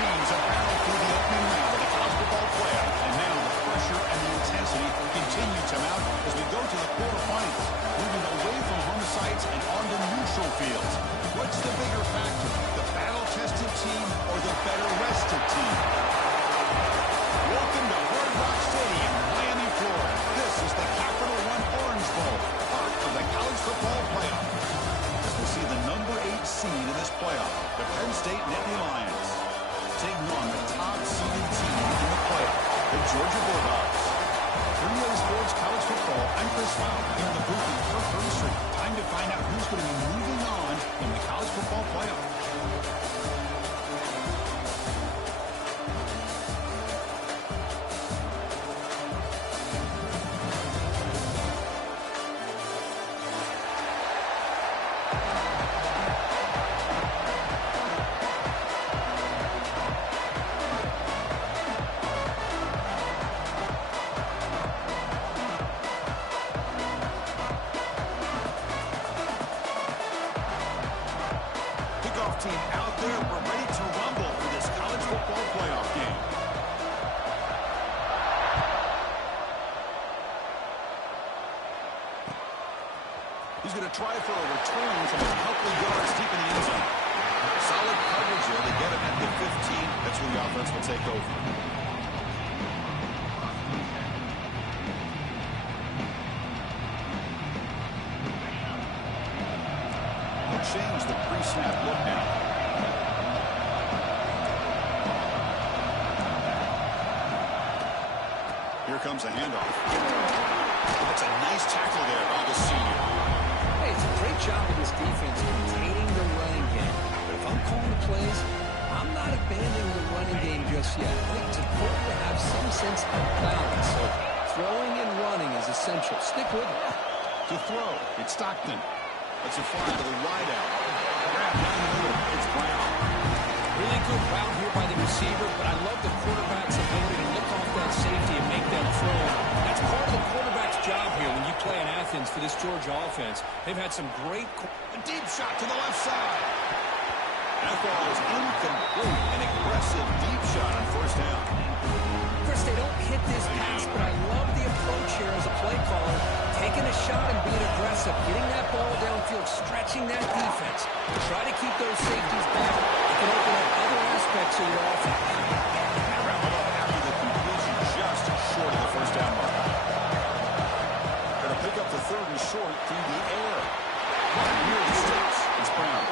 teams have battled through the opening round of the college football playoff, and now the pressure and the intensity continue to mount as we go to the quarterfinals, moving away from home sites and onto neutral fields. What's the bigger factor, the battle-tested team or the better-rested team? Welcome to Hard Rock Stadium, Miami, Florida. This is the Capital One Orange Bowl, part of the college football playoff. As we'll see the number 8 seed in this playoff, the Penn State Nittany Lions, taking on the top-seeded team in the playoff, the Georgia Bulldogs. Three-way sports college football, I'm Chris Fowl here in the booth in Kirk Street. Time to find out who's going to be moving on in the college football playoff. Team out there, we're ready to rumble for this college football playoff game. He's going to try for a return from a couple of yards deep in the end zone. Solid coverage here to get him at the 15. That's where the offense will take over. Change the pre-snap look now. Here comes a handoff. That's a nice tackle there by the senior. Hey, it's a great job of this defense containing the running game. But if I'm calling the plays, I'm not abandoning the running game just yet. I think it's important to have some sense of balance. So throwing and running is essential. Stick with it. To throw, it's Stockton. That's a fly to the wide out. Grab down the middle. It's Brown. Really good route here by the receiver, but I love the quarterback's ability to look off that safety and make that throw. That's part of the quarterback's job here when you play in Athens for this Georgia offense. They've had some great... A deep shot to the left side. That ball is incomplete. An aggressive deep shot on first down. Chris, they don't hit this pass, but I love the approach here as a play caller. Taking a shot and being aggressive, getting that ball downfield, stretching that defense. Try to keep those safeties back. It can open up other aspects of your offense. And wrap it up after the completion just short of the first down mark. Going to pick up the third and short through the air. And here he sticks. It's Brown.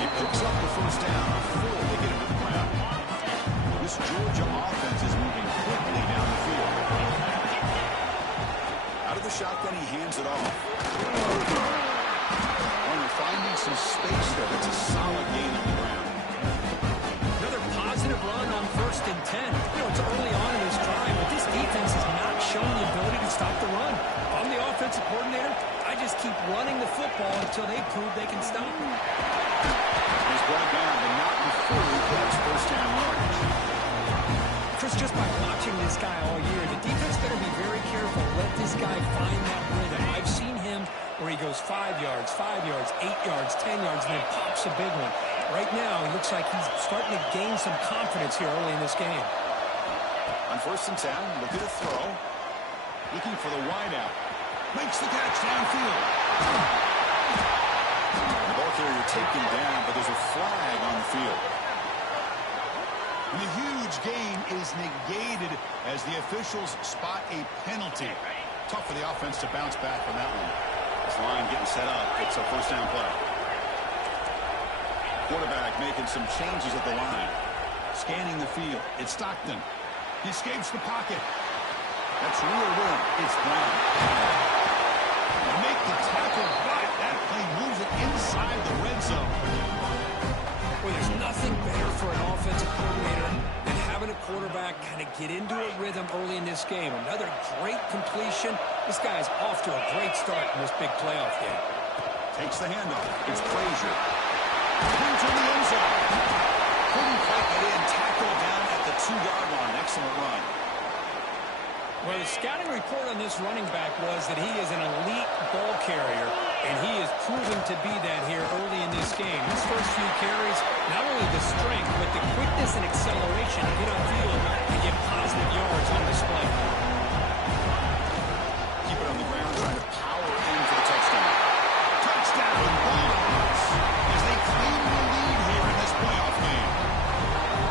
He picks up the first down before they get it to the ground. This Georgia offense is moving quickly down the field. Out of the shotgun, he hands it off. And they're finding some space there. That's a solid gain on the ground. Another positive run on 1st and 10. You know, it's early on in this drive, but this defense has not shown the ability to stop the run. If I'm the offensive coordinator, I just keep running the football until they prove they can stop it. He's brought down, but not before he gets first down yardage. Chris, just by watching this guy all year, the defense better be very careful. Let this guy find that rhythm. I've seen him where he goes 5 yards, 8 yards, 10 yards, and then pops a big one. Right now, it looks like he's starting to gain some confidence here early in this game. On 1st and 10, looking to throw. Looking for the wideout. Makes the catch downfield. The ball carrier taken down, but there's a flag on the field. And the huge gain is negated as the officials spot a penalty. Tough for the offense to bounce back from that one. This line getting set up. It's a first down play. Quarterback making some changes at the line. Scanning the field. It's Stockton. He escapes the pocket. That's reeled in. It's Brown. Make the tackle, but that play moves it inside the red zone. Well, there's nothing better for an offensive coordinator than having a quarterback kind of get into a rhythm early in this game. Another great completion. This guy's off to a great start in this big playoff game. Takes the handoff. It's Frazier. Into the end zone. Couldn't quite get in. Tackle down at the 2-yard line. Excellent run. Well, the scouting report on this running back was that he is an elite ball carrier, And he is proving to be that here early in this game. His first few carries, not only the strength, but the quickness and acceleration to get on field and get positive yards on display. Keep it on the ground, trying to power in for the touchdown. Touchdown, Browns, as they claim the lead here in this playoff game.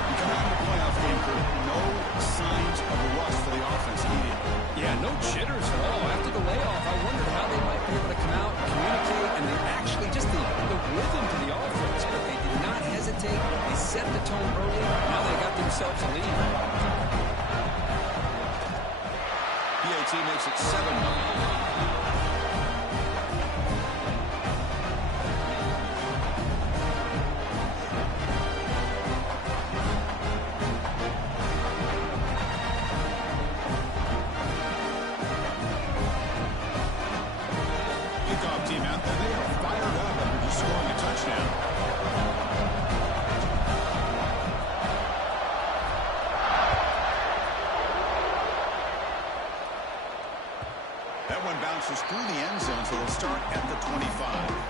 You come out of the playoff game, Kurt, no signs of a rust for the offense needed. Yeah, no jitters at all. After the layoff, I wondered how they might be able to come out, communicate, and actually just the rhythm to the offense. But they did not hesitate. They set the tone early. Now they got themselves a lead. PAT makes it 7-0. Team out there, they are fired up after just scoring a touchdown. That one bounces through the end zone, so they'll start at the 25.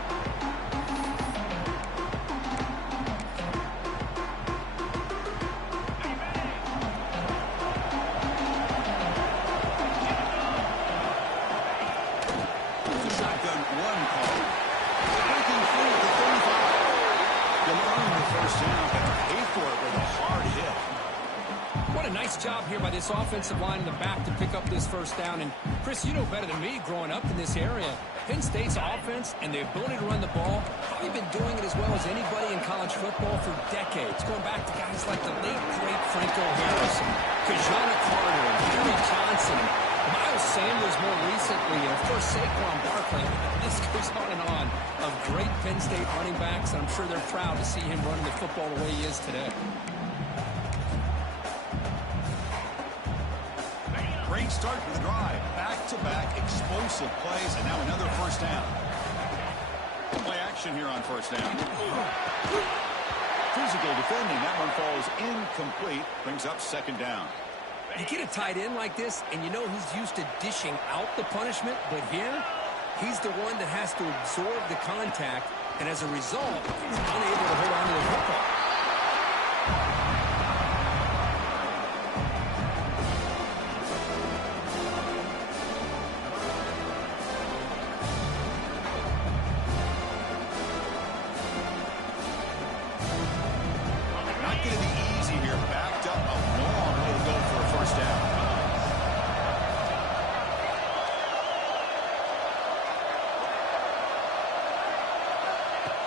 Job here by this offensive line in the back to pick up this first down. And Chris, you know better than me growing up in this area, Penn State's offense and the ability to run the ball, probably been doing it as well as anybody in college football for decades, going back to guys like the late great Franco Harris and Kajana Carter and Jerry Johnson and Miles Sanders more recently, and of course Saquon Barkley. This goes on of great Penn State running backs, and I'm sure they're proud to see him running the football the way he is today. Great start to the drive. Back-to-back explosive plays, and now another first down. Play action here on first down. Physical defending. That one falls incomplete. Brings up second down. You get a tight end like this, and you know he's used to dishing out the punishment, but here, he's the one that has to absorb the contact, and as a result, he's unable to hold on to the football.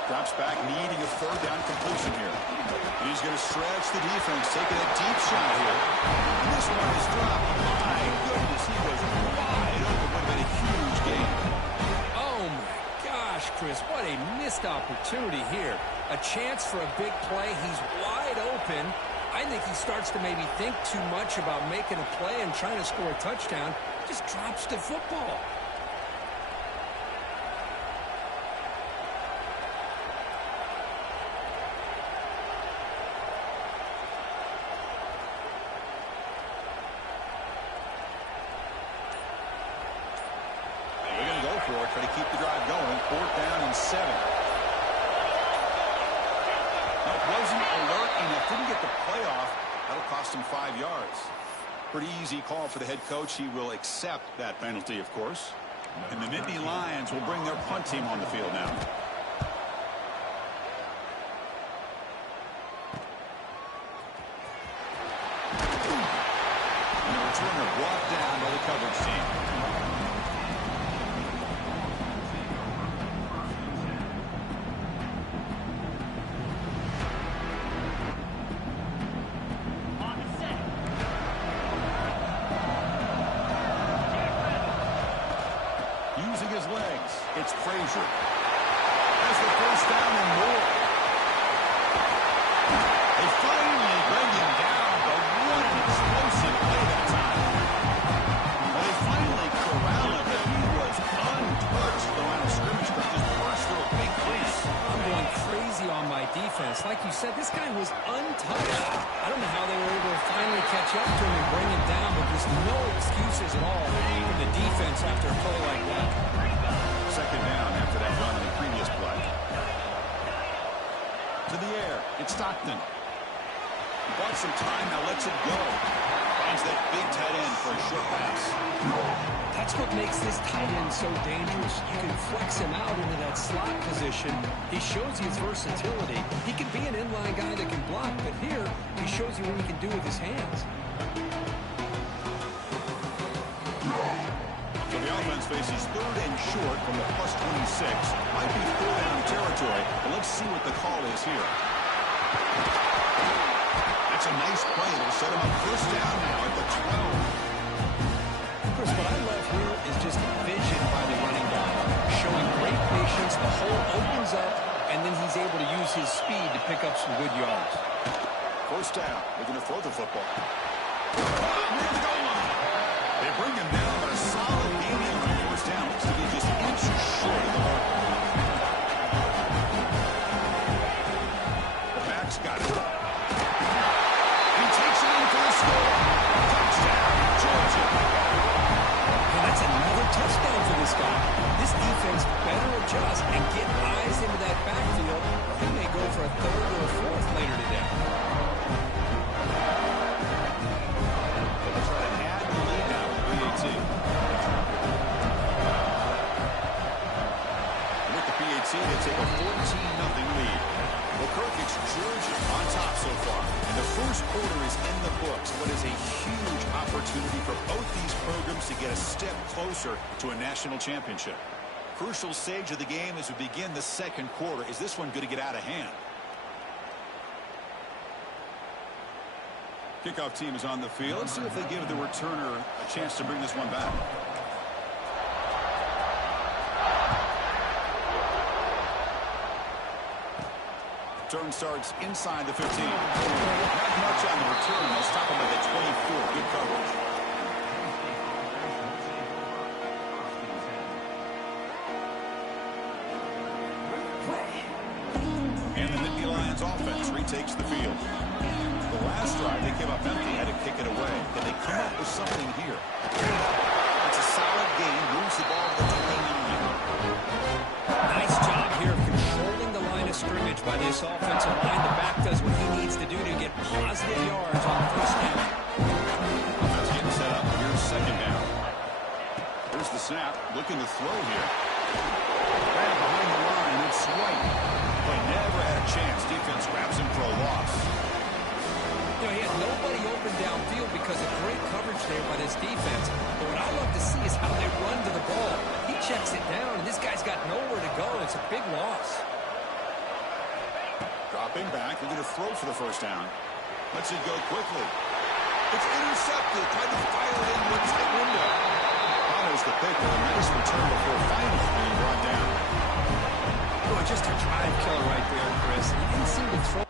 Drops back, needing a third down completion here. He's going to stretch the defense, taking a deep shot here. And this one is dropped. My goodness, he was wide open. Would have been a huge game. Oh, my gosh, Chris, what a missed opportunity here. A chance for a big play. He's wide open. I think he starts to maybe think too much about making a play and trying to score a touchdown. Just drops the football. Try to keep the drive going. 4th down and 7. That wasn't alert enough. Didn't get the playoff. That'll cost him 5 yards. Pretty easy call for the head coach. He will accept that penalty, of course. And the Nittany Lions will bring their punt team on the field now. And the returner brought down by the coverage team. Using his legs, it's Frazier. Has the first down and more. They finally bring him down, but what an explosive play that time. Well, they finally corral him, but he was untouched. The line of scrimmage, but just burst through a big crease. I'm going crazy on my defense. Like you said, this guy was untouched. I don't know how they were able to finally catch up to him and bring him down, but there's no excuses at all in the defense after a play like that. Second down after that Mike Stockton. He bought some time, now lets it go. Finds that big tight end for a short pass. That's what makes this tight end so dangerous. You can flex him out into that slot position. He shows you his versatility. He can be an inline guy that can block, but here he shows you what he can do with his hands. So the offense faces third and short from the plus 26. Might be third down territory, but let's see what the call is here. That's a nice play. It'll set him up first down now at the 12. Chris, what I love here is just vision by the running back. Showing great patience, the hole opens up, and then he's able to use his speed to pick up some good yards. First down, they're going to throw the football. Near the goal line. They bring him down, but a solid gain on the first down. Looks to be just inches short of the mark. The back's got it. He takes it in for the score. Touchdown, Georgia. And that's another touchdown for this guy. This defense better adjust and get eyes into that backfield. He may go for a third or a fourth later today. They'll try to add the lead now with PAT. With the PAT, they take a 14-0 lead. Well, Kirk, it's Georgia on top so far. And the first quarter is in the books. What is a huge opportunity for both these programs to get a step closer to a national championship. Crucial stage of the game as we begin the second quarter. Is this one going to get out of hand? Kickoff team is on the field. Let's see if they give the returner a chance to bring this one back. Turn starts inside the 15. Not much on the return. They'll stop him at the 24. Good coverage. And the Nittany Lions offense retakes the field. The last drive, they came up empty, had to kick it away. Can they come up with something here? It's a solid game. Moves the ball to the 29. Nice job here of controlling the line of scrimmage by this offensive line. The back does what he needs to do to get positive yards on the first down. Offense getting set up. Here's second down. Here's the snap. Looking to throw here. Right behind the line. It's White. But never had a chance. Defense grabs him for a loss. You know, he had nobody open downfield because of great coverage there by this defense. But what I love to see is how they run to the ball. He checks it down, and this guy's got nowhere to go. It's a big loss. Dropping back. They're going to throw for the first down. Lets it go quickly. It's intercepted. Tried to fire it into a tight window. Follows the pick with a nice return before finally being brought down. Oh, just a drive killer right there, Chris. He didn't seem to throw.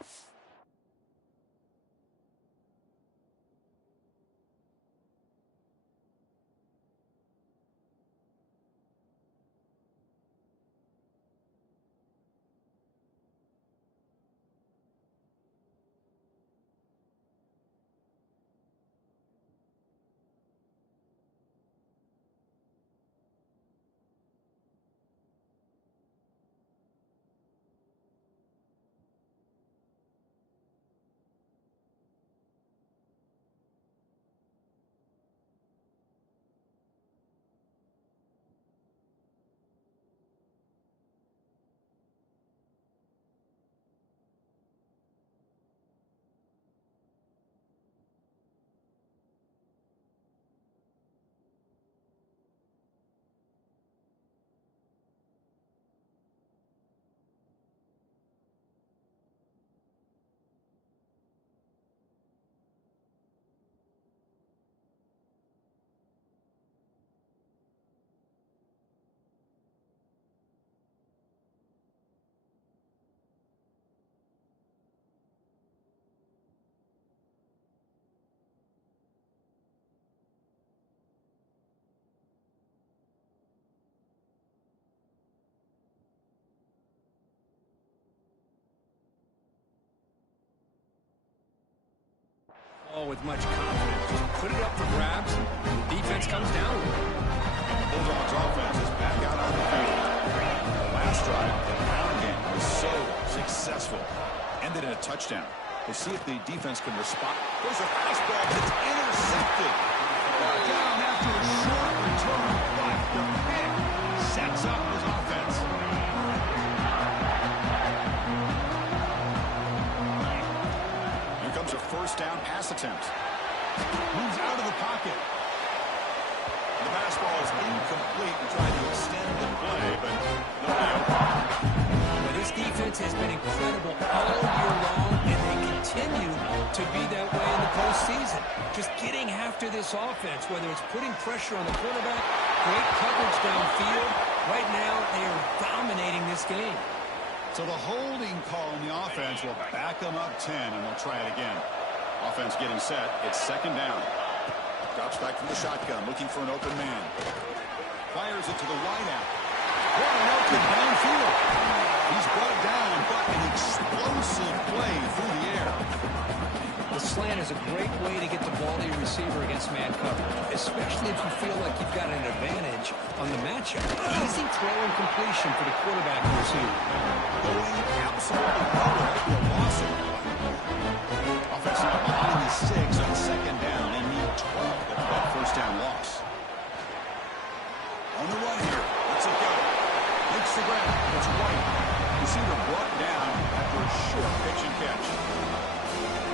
With much confidence. Just put it up for grabs. The defense comes down. And the Bulldogs offense is back out on the field. The last drive, the ground game was so successful. Ended in a a touchdown. We'll see if the defense can respond. There's a fastball that's intercepted. Down after a short return, but the pick sets up his offense. Here comes a first down pass attempt. Moves out of the pocket. The fastball is incomplete and trying to extend the play, but nobody open. Well, this defense has been incredible all year long, and they continue to be that way in the postseason. Just getting after this offense, whether it's putting pressure on the quarterback, great coverage downfield. Right now, they are dominating this game. So the holding call on the offense will back them up 10, and they'll try it again. Offense getting set. It's second down. Drops back from the shotgun, looking for an open man. Fires it to the wideout. What an open downfield. He's brought down, but an explosive play through the air. The slant is a great way to get the ball to your receiver against man coverage, especially if you feel like you've got an advantage on the matchup. Easy throw and completion for the quarterback and receiver. Going absolutely nowhere. It'll be a loss of play. Offense now behind the 6 on second down. They need 12 after that first down loss. On the run here. Let's it go. Makes the grab. It's White. Receiver brought down after a short pitch and catch.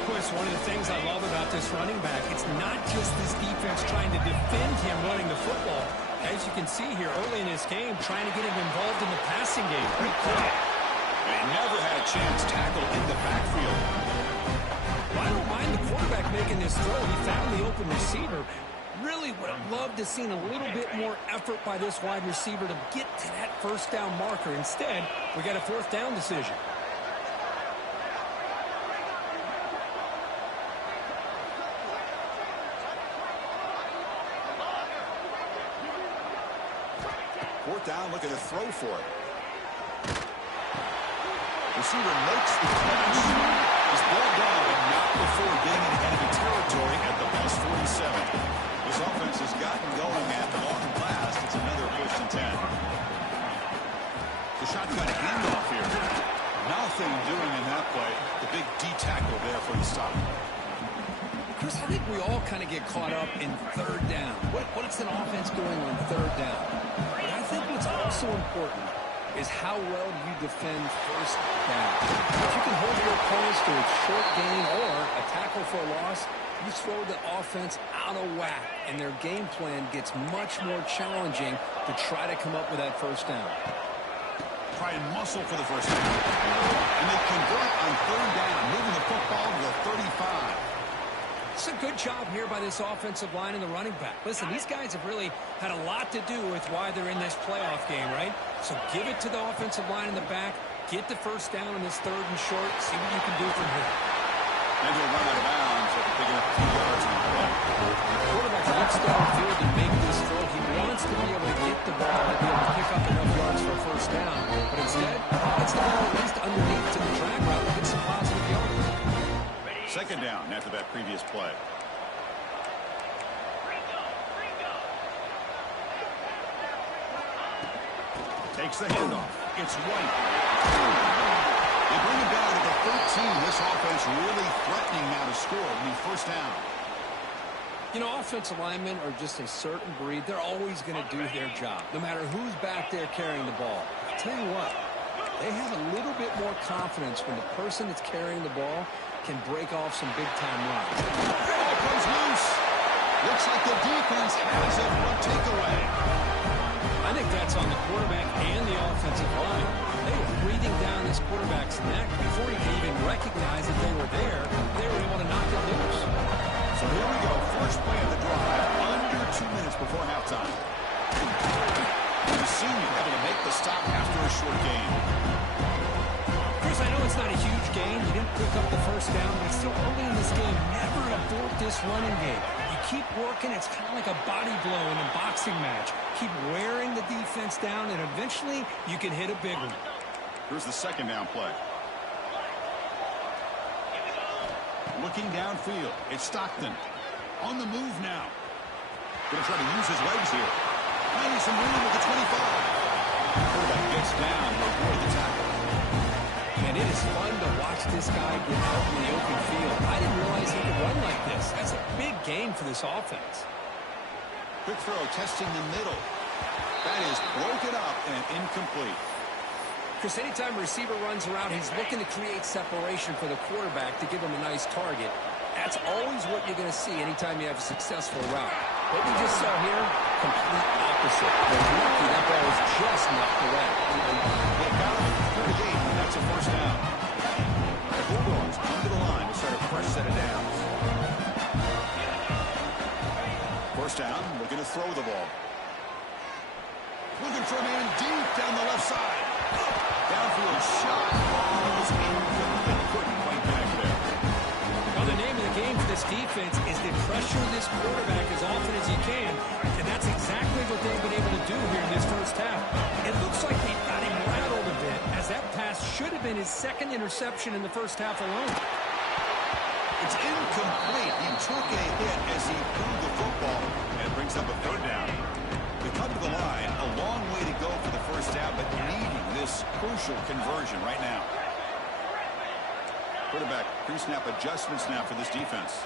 Chris, one of the things I love about this running back, it's not just this defense trying to defend him running the football. As you can see here early in this game, trying to get him involved in the passing game. Great play. And he never had a chance tackled in the backfield. Well, I don't mind the quarterback making this throw. He found the open receiver. Really would have loved to seen a little bit more effort by this wide receiver to get to that first down marker. Instead, we got a fourth down decision. Fourth down, looking to throw for it. Receiver makes the catch. He's brought down, but not before getting in enemy territory at the plus 47. This offense has gotten going at long last. It's another first and 10. The shotgun handoff here. Nothing doing in that play. The big D tackle there for the stop. Chris, I think we all kind of get caught up in third down. What's an offense doing on third down? But I think what's also important is how well you defend first down. If you can hold your opponents to a short gain or a tackle for a loss, you throw the offense out of whack, and their game plan gets much more challenging to try to come up with that first down. Try and muscle for the first down. And they convert on third down, moving the football to the 35. It's a good job here by this offensive line and the running back. Listen, these guys have really had a lot to do with why they're in this playoff game, right? So give it to the offensive line in the back. Get the first down in this third and short. See what you can do from here. And he'll run out of bounds after picking up 2 yards on the play. The quarterback looks downfield to make this throw. He wants to be able to get the ball and be able to pick up enough yards for a first down. But instead, gets the ball at least underneath to the drag route and get some positive yards. Second down after that previous play. Takes the handoff. It's White. They bring it down to the 13. This offense really threatening now to score on the first down. You know, offensive linemen are just a certain breed. They're always going to do their job, no matter who's back there carrying the ball. I'll tell you what, they have a little bit more confidence when the person that's carrying the ball can break off some big-time runs. Ball comes loose. Looks like the defense has it for a takeaway. I think that's on the quarterback and the offensive line. They were breathing down this quarterback's neck before he could even recognize that they were there. They were able to knock it loose. So here we go. First play of the drive. Under 2 minutes before halftime. The senior able to make the stop after a short gain. Chris, I know it's not a huge gain. You didn't pick up the first down, but still early in this game, never abort this running game. You keep working. It's kind of like a body blow in a boxing match. Keep wearing the defense down, and eventually you can hit a big one. Here's the second down play. Looking downfield. It's Stockton. On the move now. Going to try to use his legs here. Finding some room with the 25. Quarterback gets down to avoid the tackle. And And it is fun to watch this guy get out in the open field. I didn't realize he could run like this. That's a big gain for this offense. Quick throw, testing the middle. That is broken up and incomplete. Chris, anytime a receiver runs around, he's looking to create separation for the quarterback to give him a nice target. That's always what you're going to see anytime you have a successful route. What we just saw here, complete opposite. They're lucky that ball was just knocked away. They got him at 38, and that's a first down. The Bulldogs come to the line to start a fresh set of downs. First down, looking to throw the ball. Looking for a man deep down the left side. Downfield shot. Was incomplete. Couldn't quite connect there. Well, the name of the game for this defense is to pressure this quarterback as often as you can, and that's exactly what they've been able to do here in this first half. It looks like they got him rattled a bit, as that pass should have been his second interception in the first half alone. It's incomplete. He took a hit as he threw the football, and it brings up a third down. They come to the line, a long way to go for the first down, but needing this crucial conversion right now. Quarterback pre-snap adjustments now for this defense.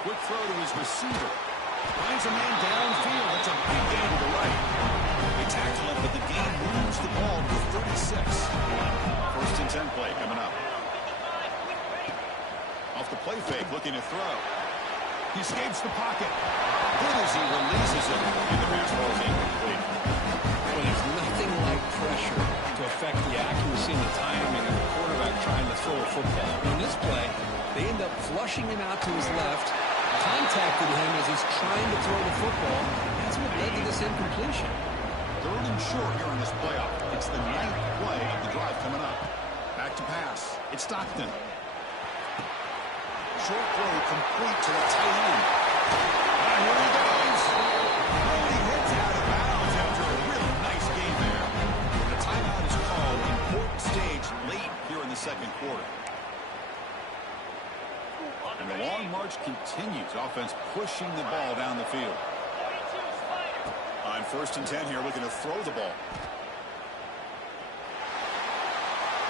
Quick throw to his receiver. Finds a man downfield. That's a big gain to the right. They tackle him, but the gain moves the ball to 36. First and 10 play coming up. Off the play fake, looking to throw. He escapes the pocket. Good as he releases it, and the pass ball is incomplete. Well, there's nothing like pressure to affect the accuracy and the timing of the quarterback trying to throw a football. In this play, they end up flushing him out to his left, contacted him as he's trying to throw the football. That's what led to this incompletion. Third and short here on this playoff. It's the 9th play of the drive coming up. Back to pass. It's Stockton. Short throw complete to the tight end. Here he goes. Oh, he hits out of bounds after a really nice game there. The timeout is called. Important stage late here in the second quarter. And the long march continues. Offense pushing the ball down the field. On first and 10 here, looking to throw the ball.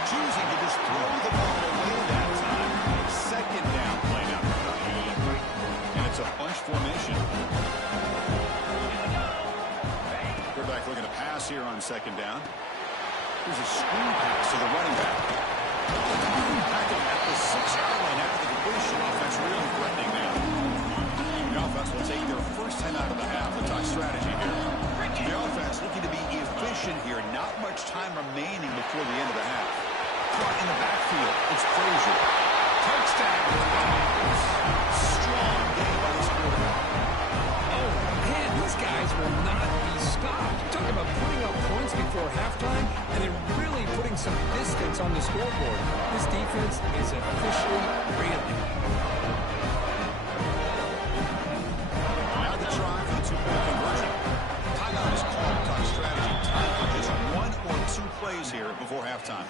Choosing to just throw the ball away that time. Second down play now. And it's a bunch formation. Quarterback looking to pass here on second down. Here's a screen pass to the running back. Back at the 6-yard line after the completion. Offense really threatening now. The offense will take their first 10 out of the half. The top strategy here. The offense looking to be efficient here. Not much time remaining before the end of the half. Caught in the backfield. It's Frazier. Touchdown. Strong game by this quarterback. Oh, man, these guys will not be stopped. Talk about putting up points before halftime and then really putting some distance on the scoreboard. This defense is officially reeling. Now the try for the two-point conversion. Timeout is called. Talk strategy. Time for just 1 or 2 plays here before halftime.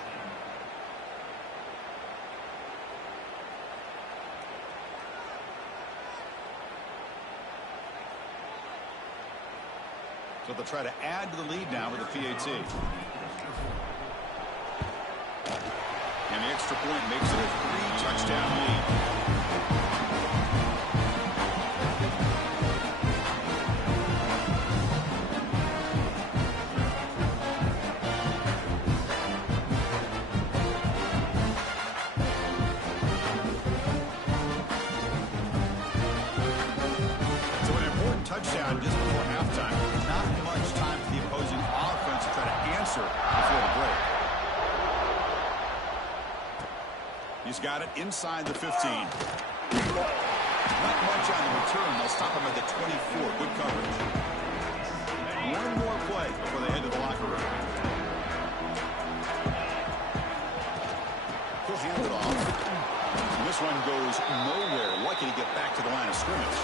So they'll try to add to the lead now with the PAT. And the extra point makes it a 3-touchdown lead. So an important touchdown just before halftime. Not much time for the opposing offense to try to answer before the break. He's got it inside the 15. Not much on the return. They'll stop him at the 24. Good coverage. One more play before they head to the locker room. He'll hand it off. And this one goes nowhere. Lucky to get back to the line of scrimmage.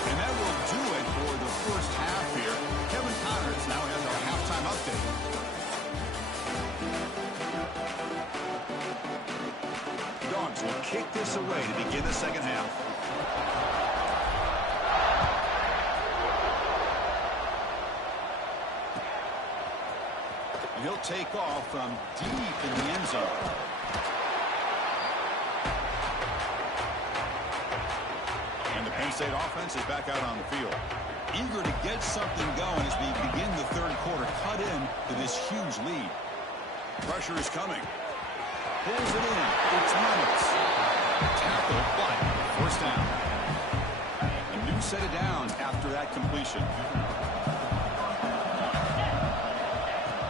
And that will do it for the first half here. Kevin Connors now has our halftime update. Dogs will kick this away to begin the second half. He'll take off from deep in the end zone. And the Penn State offense is back out on the field. Eager to get something going as we begin the third quarter. Cut in to this huge lead. Pressure is coming. Pulls it in. It's Reynolds. Tackle, but first down. A new set of downs after that completion.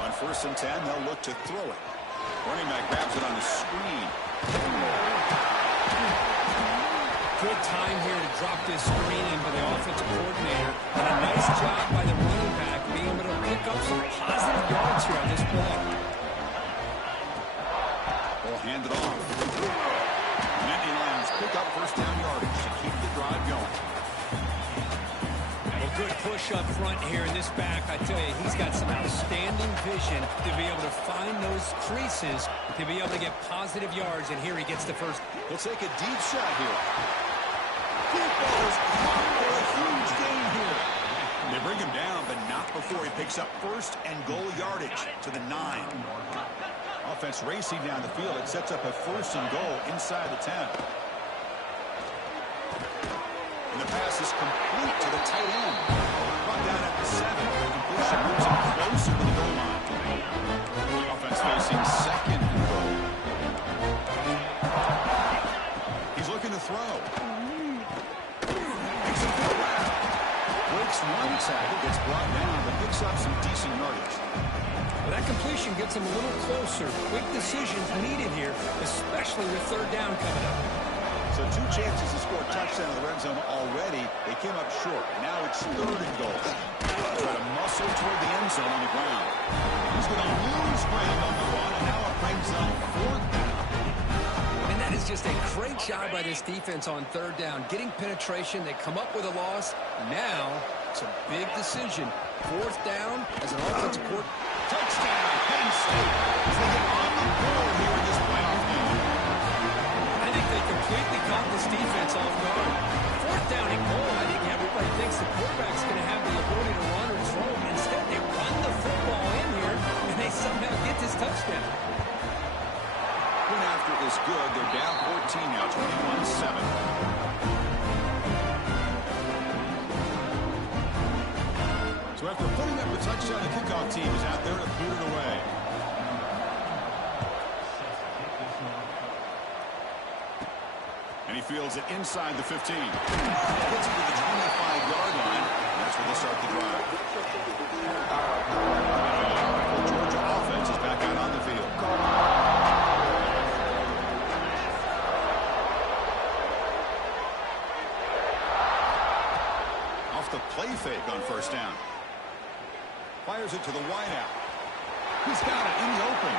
On 1st and 10, they'll look to throw it. Running back grabs it on the screen. Good time here to drop this screen in by the offensive coordinator. And a nice job by the running back being able to pick up some positive yards here on this play. They'll hand it off. Nittany Lions pick up first down yardage to keep the drive going. A good push up front here in this back. I tell you, he's got some outstanding vision to be able to find those creases, to be able to get positive yards, and here he gets the first. He'll take a deep shot here. Deep ball is caught for a huge gain here. They bring him down, but not before he picks up first and goal yardage to the 9. Offense racing down the field. It sets up a first and goal inside the 10. And the pass is complete to the tight end. Brought down at the 7. The completion moves him closer to the goal line. The offense facing second and goal. He's looking to throw. Makes him go around. Breaks one tackle, gets brought down, but picks up some decent yardage. Well, that completion gets him a little closer. Quick decisions needed here, especially with third down coming up. So 2 chances to score a touchdown in the red zone already. They came up short. Now it's third and goal. Try to muscle toward the end zone on the ground. He's going to lose ground on the run, and now it brings up 4th down. And that is just a great job by this defense on third down. Getting penetration, they come up with a loss. Now it's a big decision. 4th down as an offensive court. Touchdown, Penn State. As they get on the board here in this playoff game. I think they completely caught this defense off guard. 4th down and goal. I think everybody thinks the quarterback's going to have the ability to run or throw. Instead, they run the football in here, and they somehow get this touchdown. Point after is good. They're down 14 now, 21-7. So after putting up a touchdown, the kickoff team is out there to put it away. And he fields it inside the 15. Gets it to the 25-yard line. That's where they start the drive. The Georgia offense is back out on the field. Off the play fake on first down. Fires it to the wideout. He's got it in the open.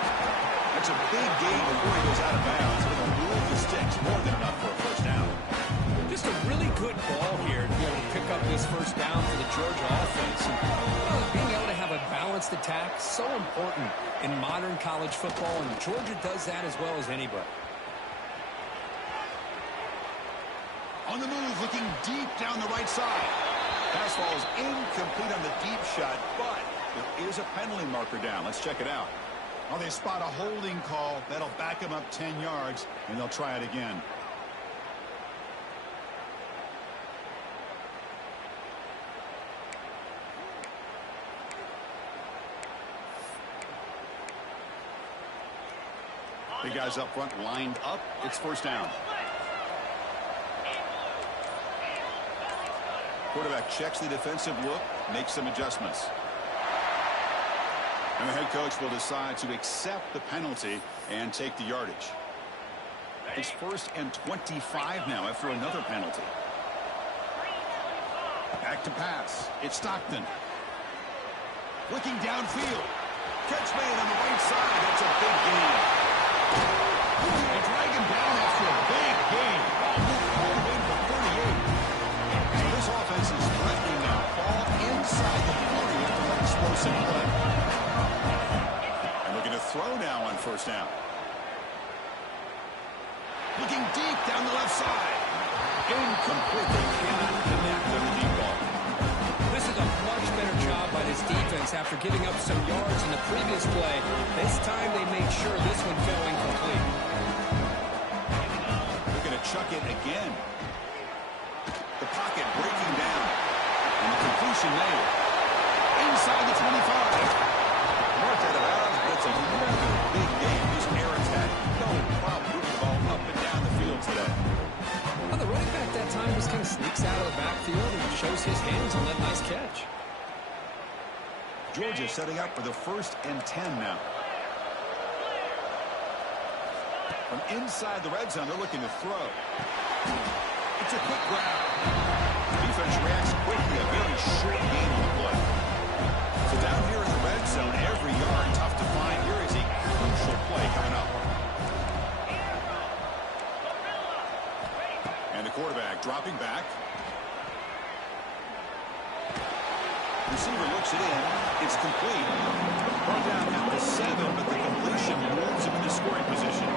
That's a big gain before he goes out of bounds. It'll move the sticks, more than enough for a first down. Just a really good ball here to be able to pick up this first down for the Georgia offense. And, being able to have a balanced attack, so important in modern college football, and Georgia does that as well as anybody. On the move, looking deep down the right side. Pass ball is incomplete on the deep shot, but there is a penalty marker down. Let's check it out. Oh, they spot a holding call. That'll back them up 10 yards, and they'll try it again. The guys up front lined up. It's first down. Quarterback checks the defensive look, makes some adjustments. And the head coach will decide to accept the penalty and take the yardage. It's 1st and 25 now after another penalty. Back to pass. It's Stockton. Looking downfield. Catch made on the right side. That's a big gain. They drag him down after a big gain. Ball moved all the way to the 38. So this offense is threatening now. Ball inside the 40 after that explosive play. And looking to throw now on first down. Looking deep down the left side. Incomplete. They cannot connect on the deep ball. This is a much better job by this defense defense after giving up some yards in the previous play. This time they made sure this one fell incomplete. They're going to chuck it again. The pocket breaking down. And the completion made. Inside the 25. Marked out of bounds, but it's a rather big game. This air attack. No problem moving the ball up and down the field today. Well, the running back that time just kind of sneaks out of the backfield and shows his hands on that nice catch. Georgia setting up for the 1st and 10 now. From inside the red zone, they're looking to throw. It's a quick grab. Defense reacts quickly. A very short game on the play. So down here in the red zone, every yard tough to find. Here is a crucial play coming up. And the quarterback dropping back. Receiver looks it in. It's complete. Brought down at the 7, but the completion moves him into scoring position.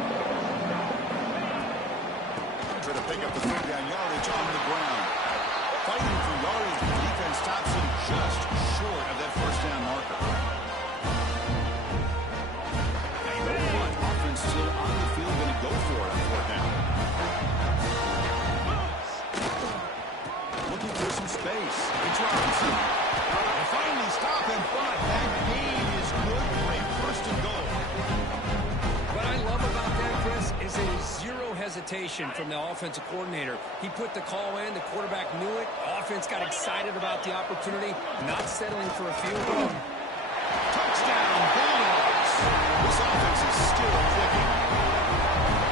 Try to pick up the 3rd down yardage on the ground. Fighting for yardage, the defense stops him just short of that 1st down marker. Now you know what? Offense still on the field, going to go for it on 4th down. Looking for some space. It's Robinson. They finally stop him, but that gain is good for a 1st and goal. What I love about that, Chris, is there's zero hesitation from the offensive coordinator. He put the call in. The quarterback knew it. Offense got excited about the opportunity, not settling for a field goal. Touchdown, Bulldogs. This offense is still clicking.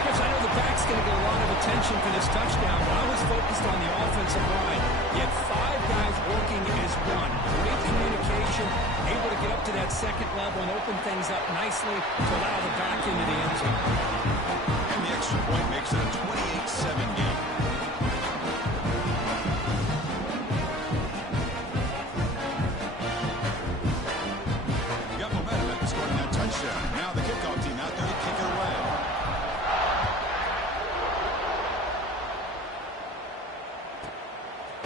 Chris, I know the back's going to get a lot of attention for this touchdown, but I was focused on the offensive line. You had 5 guys working as one. Great communication, able to get up to that 2nd level and open things up nicely to allow the back into the end zone. And the extra point makes it a 28-7 game. You got momentum after scoring that touchdown. Now the kickoff team out there to kick it away.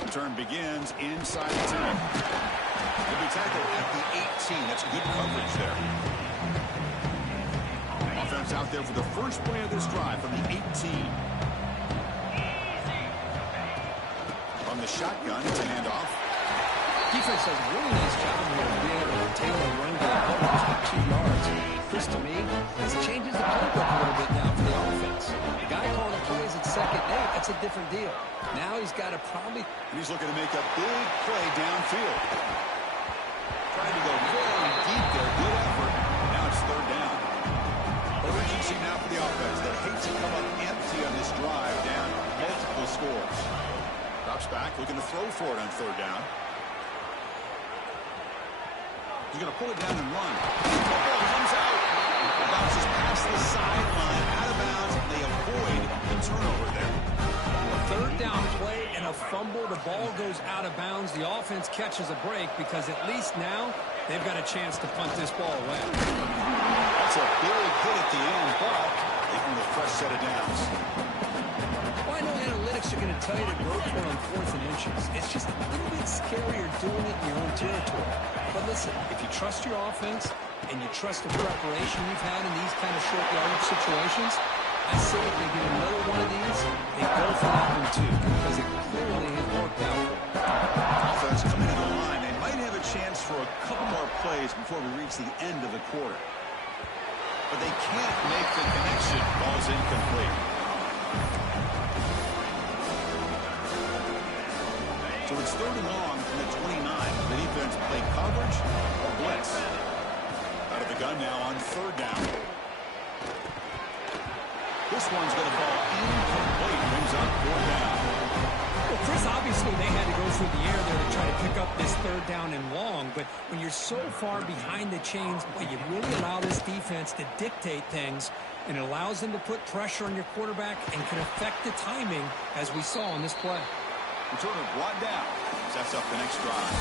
Return begins inside the 10. He'll be tackled at the 18. That's good coverage there. Offense out there for the first play of this drive from the 18. From the shotgun, it's a handoff. Defense does a really nice job here of being able to tailor a run game up to 2 yards. Chris, to me, this changes the playbook a little bit now for the offense. The guy calling the plays at 2nd and 8, that's a different deal. Now he's got to probably... And he's looking to make a big play downfield. Trying to go very deep there. Good effort. Now it's 3rd down. Urgency now for the offense that hates to come up empty on this drive, down multiple scores. Drops back, looking to throw for it on 3rd down. He's going to pull it down and run. Football comes out. It bounces past the sideline, out of bounds, and they avoid the turnover there. A 3rd down play and a fumble. The ball goes out of bounds. The offense catches a break because at least now they've got a chance to punt this ball away. That's a big hit at the end, but they can a fresh set of downs. Well, I know analytics are going to tell you to go for it on 4th and inches. It's just a little bit scarier doing it in your own territory. But listen, if you trust your offense and you trust the preparation you've had in these kind of short yardage situations, I say if they get another one of these, they go for that one too, because it clearly has worked out. Offense coming to the line. They might have a chance for a couple more plays before we reach the end of the quarter. But they can't make the connection. Ball's incomplete. So it's 3rd and long from the 29. The defense play coverage or blitz. Out of the gun now on 3rd down. This one's going to fall incomplete. Brings up 4th down. Well, Chris, obviously they had to go through the air there to try to pick up this 3rd down and long, but when you're so far behind the chains, boy, you really allow this defense to dictate things, and it allows them to put pressure on your quarterback and can affect the timing, as we saw on this play. Returner brought down. Sets up the next drive.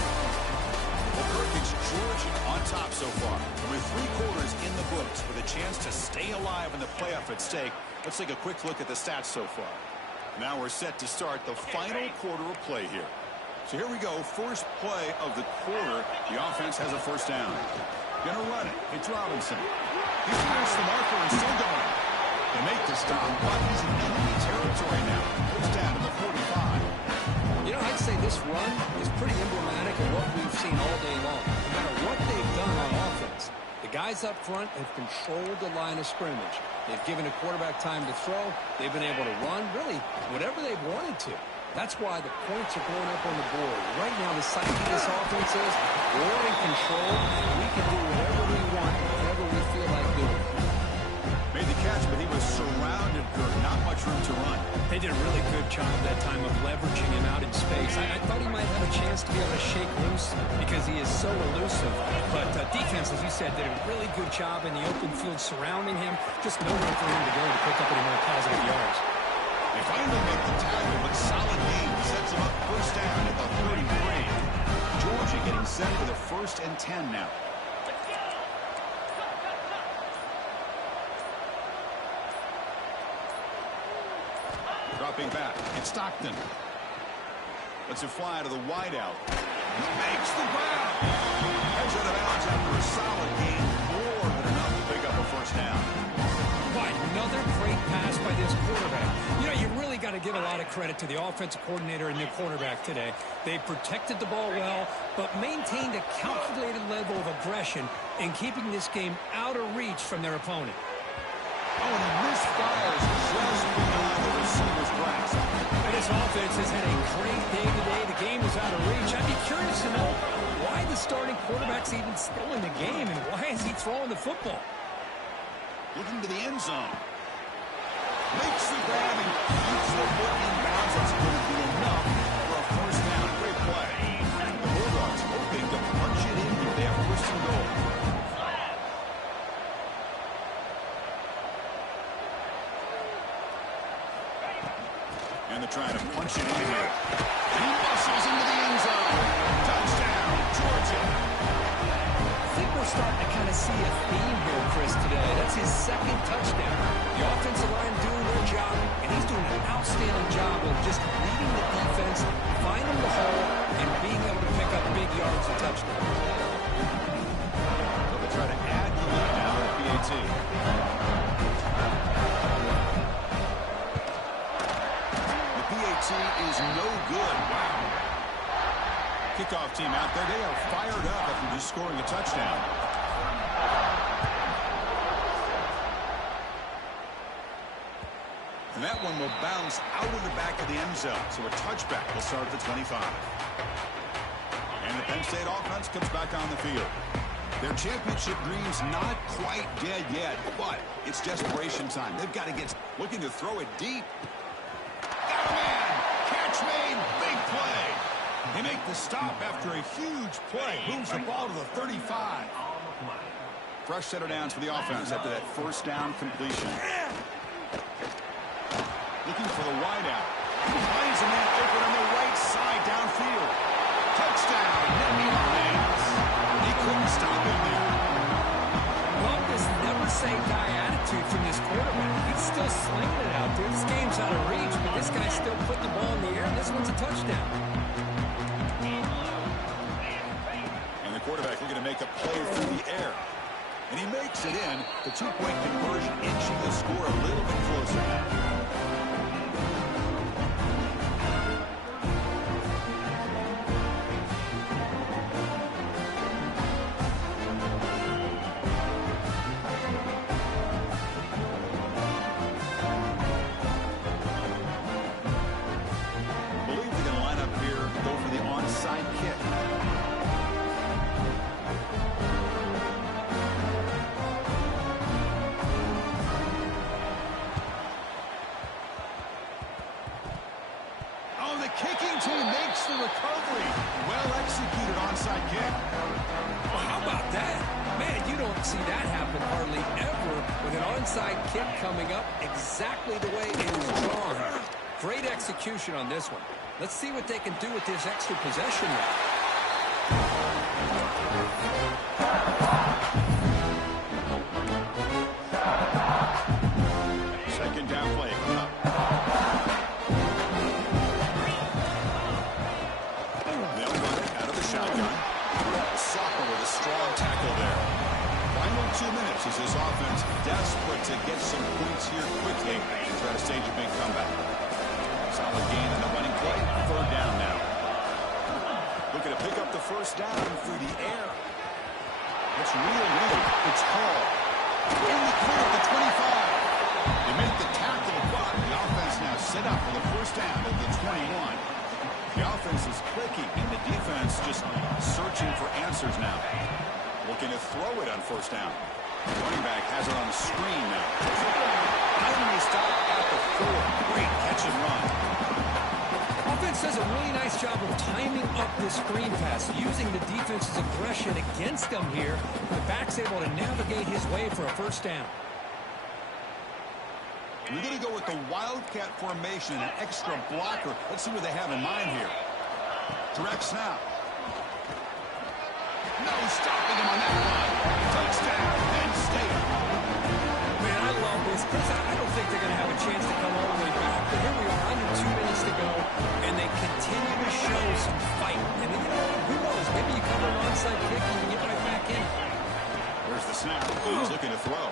Well, Perkins, Georgia on top so far. With 3 quarters in the books with a chance to stay alive in the playoff at stake. Let's take a quick look at the stats so far. Now we're set to start the final quarter of play here. So here we go, first play of the quarter. The offense has a first down. Gonna run it. It's Robinson. He's past the marker and still going. They make the stop, but he's in enemy territory now. First down to the 45. You know, I'd say this run is pretty emblematic of what we've seen all day long. No matter what they've done on offense, the guys up front have controlled the line of scrimmage. They've given a quarterback time to throw. They've been able to run, really, whatever they've wanted to. That's why the points are going up on the board. Right now, the psyche of this offense is we're in control, and we can do whatever we want, whatever we feel like doing. Made the catch, but he was surrounded, Kirk. Not much room to run. They did a really good job that time of leveraging him out in space. I thought he might have a chance to be able to shake loose because he is so elusive. But defense, as you said, did a really good job in the open field surrounding him. Just no room for him to go to pick up any more positive yards. They finally make the tackle, but solid game sets him up first down at the 33. Georgia getting set for the 1st and 10 now. Dropping back, it's Stockton. Lets it fly to the wideout. Makes the ground. Heads out of bounds after a solid game. More than enough to pick up a first down. By another great pass by this quarterback. You know, you really got to give a lot of credit to the offensive coordinator and the quarterback today. They protected the ball well, but maintained a calculated level of aggression in keeping this game out of reach from their opponent. Oh, and he misfires just beyond the receiver's grasp. This offense has had a great day today. The game is out of reach. I'd be curious to know why the starting quarterback's even still in the game and why is he throwing the football? Looking to the end zone. Makes the grab and keeps the foot in bounds. That's going to be enough for a first down. Great play. The Bulldogs hoping to punch it in here. They have first and goal. And they're trying to punch it in here. And he muscles into the end zone. Touchdown, Georgia. I think we're starting to kind of see a theme here, Chris, today. That's his second touchdown. The offensive line doing their job, and he's doing an outstanding job of just leading the defense, finding the hole, and being able to pick up big yards and touchdowns. So they try to add the lead now at PAT. The PAT is no good. Wow. Kickoff team out there. They are fired up after just scoring a touchdown. And that one will bounce out of the back of the end zone. So a touchback will start at the 25. And the Penn State offense comes back on the field. Their championship dreams not quite dead yet, but it's desperation time. They've got to get looking to throw it deep. Got a man. Catch made. Big play. They make the stop after a huge play. Moves the ball to the 35. Fresh set of downs for the offense after that first down completion. Looking for the wideout. Finds a man open on the right side downfield. Touchdown. Nittany Lions. He couldn't stop him there. Love this never-say-die attitude from this quarterback. He's still slinging it out there. This game's out of reach, but this guy's still putting the ball in the air, and this one's a touchdown. And the quarterback looking to make a play through the air. And he makes it in. The two-point conversion inching the score a little bit closer now. Kicking team makes the recovery. Well executed onside kick. Well, how about that? Man, you don't see that happen hardly ever with an onside kick coming up exactly the way it is drawn. Great execution on this one. Let's see what they can do with this extra possession now. Second down play coming up. strong tackle there. Final 2 minutes as this offense desperate to get some points here quickly and try to stage a big comeback. Solid gain on the running play. 3rd down now. Looking to pick up the 1st down through the air. It's real low. It's Hall. In the clear at the 25. They make the tackle, but the offense now set up for the 1st down at the 21. The offense is clicking, and the defense just searching for answers now. Looking to throw it on 1st down. Running back has it on the screen now. Finally stopped at the 4. Great catch and run. Offense does a really nice job of timing up this screen pass, using the defense's aggression against them here. The back's able to navigate his way for a 1st down. We're going to go with the Wildcat formation, an extra blocker. Let's see what they have in mind here. Direct snap. No stopping him on that one. Touchdown, Penn State. Man, I love this because I don't think they're going to have a chance to come all the way back. But here we are, under 2 minutes to go, and they continue to show some fight. And you know, who knows? Maybe you cover an onside kick and you get right back in. There's the snap. He's looking to throw.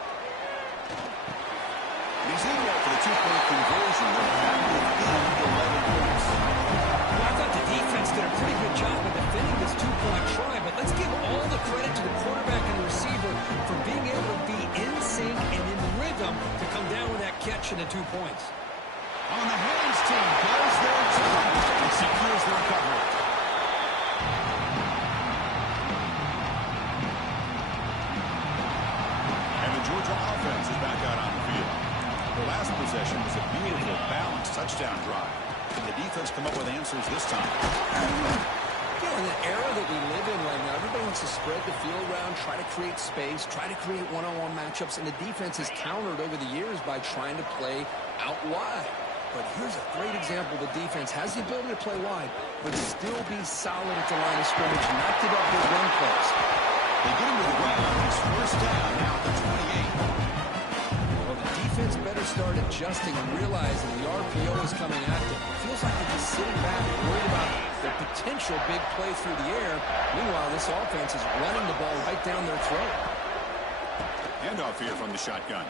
He's in there for the 2-point conversion. They're back within 11 points. Well, I thought the defense did a pretty good job of defending this 2-point try, but let's give all the credit to the quarterback and the receiver for being able to be in sync and in rhythm to come down with that catch and the 2 points. On the hands team, goes there too, and secures the recovery. And the Georgia offense is back out on the field. The last possession was a beautiful, balanced touchdown drive. Can the defense come up with answers this time? You know, in the era that we live in right now, everybody wants to spread the field around, try to create space, try to create one-on-one matchups, and the defense has countered over the years by trying to play out wide. But here's a great example. The defense has the ability to play wide, but still be solid at the line of scrimmage, not give up their run plays. They get him to the ground. It's 1st down now at the 28. Well, the defense better start adjusting and realizing the RPO is coming at them. It feels like they're just sitting back and worried about the potential big play through the air. Meanwhile, this offense is running the ball right down their throat. Handoff here from the shotgun.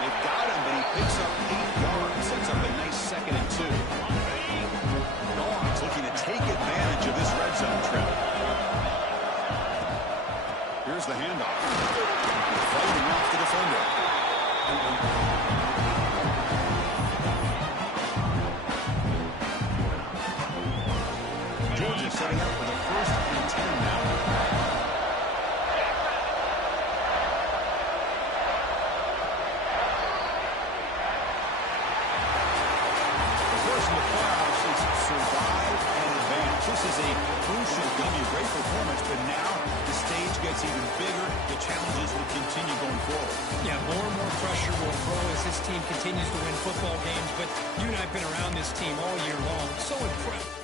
They've got him, but he picks up 8 yards. Sets up a nice 2nd and 2. Dogs looking to take advantage of this red zone trip. Here's the handoff. Fighting off the defender. Georgia setting up for the 1st and 10 now. Survive and advance. This is a crucial W. Great performance, but now the stage gets even bigger. The challenges will continue going forward. Yeah, more and more pressure will grow as this team continues to win football games. But you and I have been around this team all year long. So impressed.